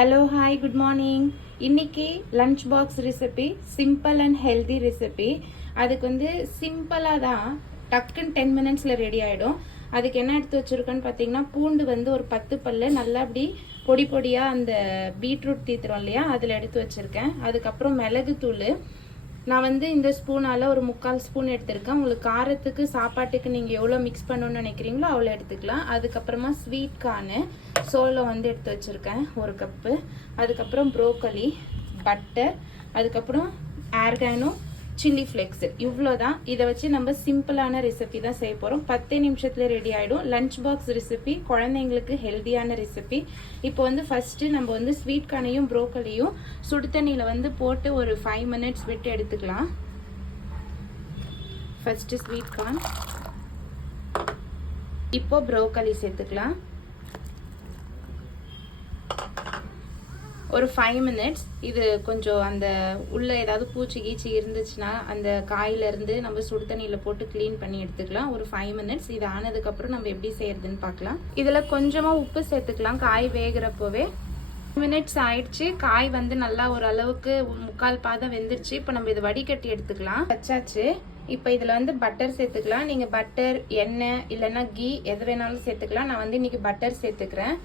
Hello hi good morning. இன்னைக்கு lunch box recipe, simple and healthy recipe. அதுக்கு வந்து சிம்பிளாக தான் டக்குன்னு 10 மினிட்ஸில் ரெடி ஆகிடும். அதுக்கு என்ன எடுத்து வச்சுருக்கோன்னு பார்த்தீங்கன்னா, பூண்டு வந்து ஒரு 10 பல்லு நல்லா அப்படி பொடி பொடியாக அந்த பீட்ரூட் தீத்துறோம் இல்லையா, அதில் எடுத்து வச்சுருக்கேன். அதுக்கப்புறம் மிளகு தூள் நான் வந்து இந்த ஸ்பூனால் ஒரு 3/4 ஸ்பூன் எடுத்திருக்கேன். உங்களுக்கு காரத்துக்கு சாப்பாட்டுக்கு நீங்கள் எவ்வளோ மிக்ஸ் பண்ணணும்னு நினைக்கிறீங்களோ அவ்வளோ எடுத்துக்கலாம். அதுக்கப்புறமா ஸ்வீட் கார்னு சோளம் வந்து எடுத்து வச்சுருக்கேன் 1 கப்பு. அதுக்கப்புறம் ப்ரோக்கலி, பட்டர், அதுக்கப்புறம் ஆர்கானோ, சில்லி ஃப்ளேக்ஸு. இவ்வளோ தான். இதை வச்சு நம்ம சிம்பிளான ரெசிபி தான் செய்ய போகிறோம். 10 நிமிஷத்தில் ரெடி ஆகிடும். லஞ்ச் பாக்ஸ் ரெசிபி, குழந்தைங்களுக்கு ஹெல்த்தியான ரெசிபி. இப்போ வந்து ஃபஸ்ட்டு நம்ம வந்து ஸ்வீட் கார்னையும் ப்ரோக்கலியும் சுடு தண்ணியில் வந்து போட்டு ஒரு 5 மினிட்ஸ் விட்டு எடுத்துக்கலாம். ஃபஸ்ட்டு ஸ்வீட் கார்ன், இப்போ ப்ரோக்கலி சேர்த்துக்கலாம். ஒரு 5 மினிட்ஸ். இது கொஞ்சம் அந்த உள்ள ஏதாவது பூச்சி கீச்சி இருந்துச்சுன்னா அந்த காயிலிருந்து நம்ம சுடு தண்ணியில் போட்டு க்ளீன் பண்ணி எடுத்துக்கலாம். ஒரு 5 மினிட்ஸ். இது ஆனதுக்கப்புறம் நம்ம எப்படி செய்யறதுன்னு பார்க்கலாம். இதில் கொஞ்சமாக உப்பு சேர்த்துக்கலாம் காய் வேகிறப்போவே. 5 மினிட்ஸ் ஆயிடுச்சு. காய் வந்து நல்லா ஓரளவுக்கு 3/4 பாதம் வெந்துருச்சு. இப்போ நம்ம இதை வடிகட்டி எடுத்துக்கலாம். வச்சாச்சு. இப்போ இதில் வந்து பட்டர் சேர்த்துக்கலாம். நீங்கள் பட்டர், எண்ணெய் இல்லைன்னா கீ எது வேணாலும் சேர்த்துக்கலாம். நான் வந்து இன்னைக்கு பட்டர் சேர்த்துக்கிறேன்.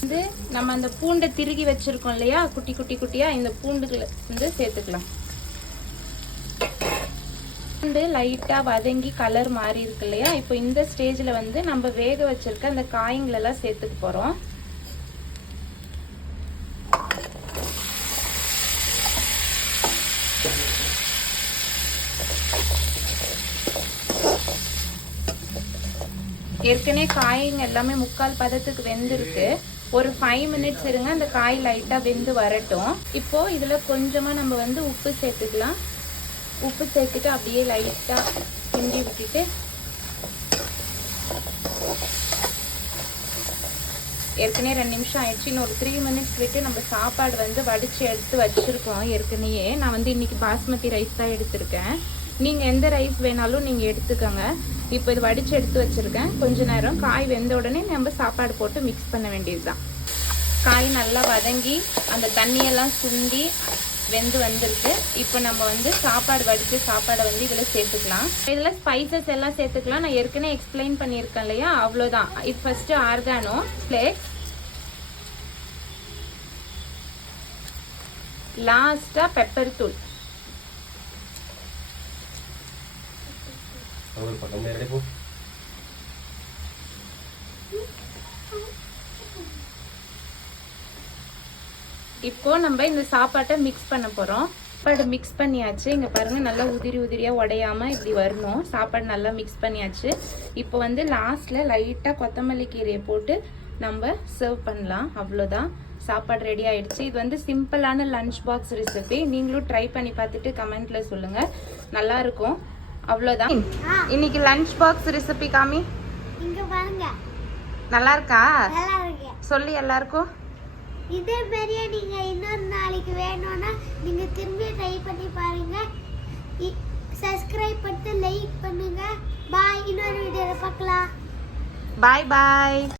வந்து நம்ம அந்த பூண்டை திருகி வச்சிருக்கோம் இல்லையா, குட்டி குட்டி குட்டியா, இந்த பூண்டுகளை வந்து சேர்த்துக்கலாம். பூண்டு லைட்டா வதங்கி கலர் மாறி இருக்கு இல்லையா, இப்போ இந்த ஸ்டேஜ்ல வந்து நம்ம வேக வச்சிருக்க அந்த காய்களெல்லாம் சேர்த்துக்க போறோம். ஏற்கனவே காய்ங்க எல்லாமே 3/4 பதத்துக்கு வெந்திருக்கு. ஒரு 5 மினிட்ஸ் இருங்க, அந்த காய் லைட்டாக வெந்து வரட்டும். இப்போ இதில் கொஞ்சமாக நம்ம வந்து உப்பு சேர்த்துக்கலாம். உப்பு சேர்த்துட்டு அப்படியே லைட்டாக கிண்டி விட்டுட்டு ஏற்கனவே 2 நிமிஷம் ஆயிடுச்சு. இன்னும் ஒரு 3 மினிட்ஸ் விட்டு நம்ம சாப்பாடு வந்து வடித்து எடுத்து வச்சுருக்கோம். ஏற்கனவே நான் வந்து இன்னைக்கு பாஸ்மதி ரைஸ் தான் எடுத்திருக்கேன். நீங்கள் எந்த ரைஸ் வேணாலும் நீங்கள் எடுத்துக்கோங்க. இப்போ இது வடித்து எடுத்து வச்சுருக்கேன். கொஞ்ச நேரம் காய் வெந்த உடனே நம்ம சாப்பாடு போட்டு மிக்ஸ் பண்ண வேண்டியது தான். காய் நல்லா வதங்கி அந்த தண்ணியெல்லாம் சுண்டி வெந்து வந்திருக்கு. இப்போ நம்ம வந்து சாப்பாடு வடித்து சாப்பாடை வந்து இதில் சேர்த்துக்கலாம். இதில் ஸ்பைசஸ் எல்லாம் சேர்த்துக்கலாம். நான் ஏற்கனவே எக்ஸ்பிளைன் பண்ணியிருக்கேன் இல்லையா, அவ்வளோதான். இது ஃபஸ்ட்டு ஆர்கானோ ஃப்ளேக்ஸ், லாஸ்ட்டாக பெப்பர் தூள். இப்போ நம்ம இந்த சாப்பாட்டை மிக்ஸ் பண்ண போறோம். சாப்பாடு மிக்ஸ் பண்ணியாச்சு. இங்க பாருங்க, நல்லா உதிரி உதிரியா உடையாம இப்படி வரணும். சாப்பாடு நல்லா மிக்ஸ் பண்ணியாச்சு. இப்போ வந்து லாஸ்ட்ல லைட்டா கொத்தமல்லி கீரையை போட்டு நம்ம சர்வ் பண்ணலாம். அவ்வளோதான், சாப்பாடு ரெடி ஆயிடுச்சு. இது வந்து சிம்பிளான லஞ்ச் பாக்ஸ் ரெசிபி. நீங்களும் ட்ரை பண்ணி பார்த்துட்டு கமெண்ட்ல சொல்லுங்க, நல்லா இருக்கும். அவ்வளோதான். இன்னைக்கு லஞ்ச் பாக்ஸ் ரெசிபி காமி. இங்க பாருங்க, நல்லா இருக்கா? நல்லா இருக்கு. சொல்லி எல்லாருக்கும். இதே பெரிய நீங்க இன்னொரு நாளைக்கு வேணும்னா நீங்க திரும்பி ட்ரை பண்ணி பாருங்க. சப்ஸ்கிரைப் பண்ணிட்டு லைக் பண்ணுங்க. பாய். இன்னொரு வீடியோல பார்க்கலாம். பாய் பாய்.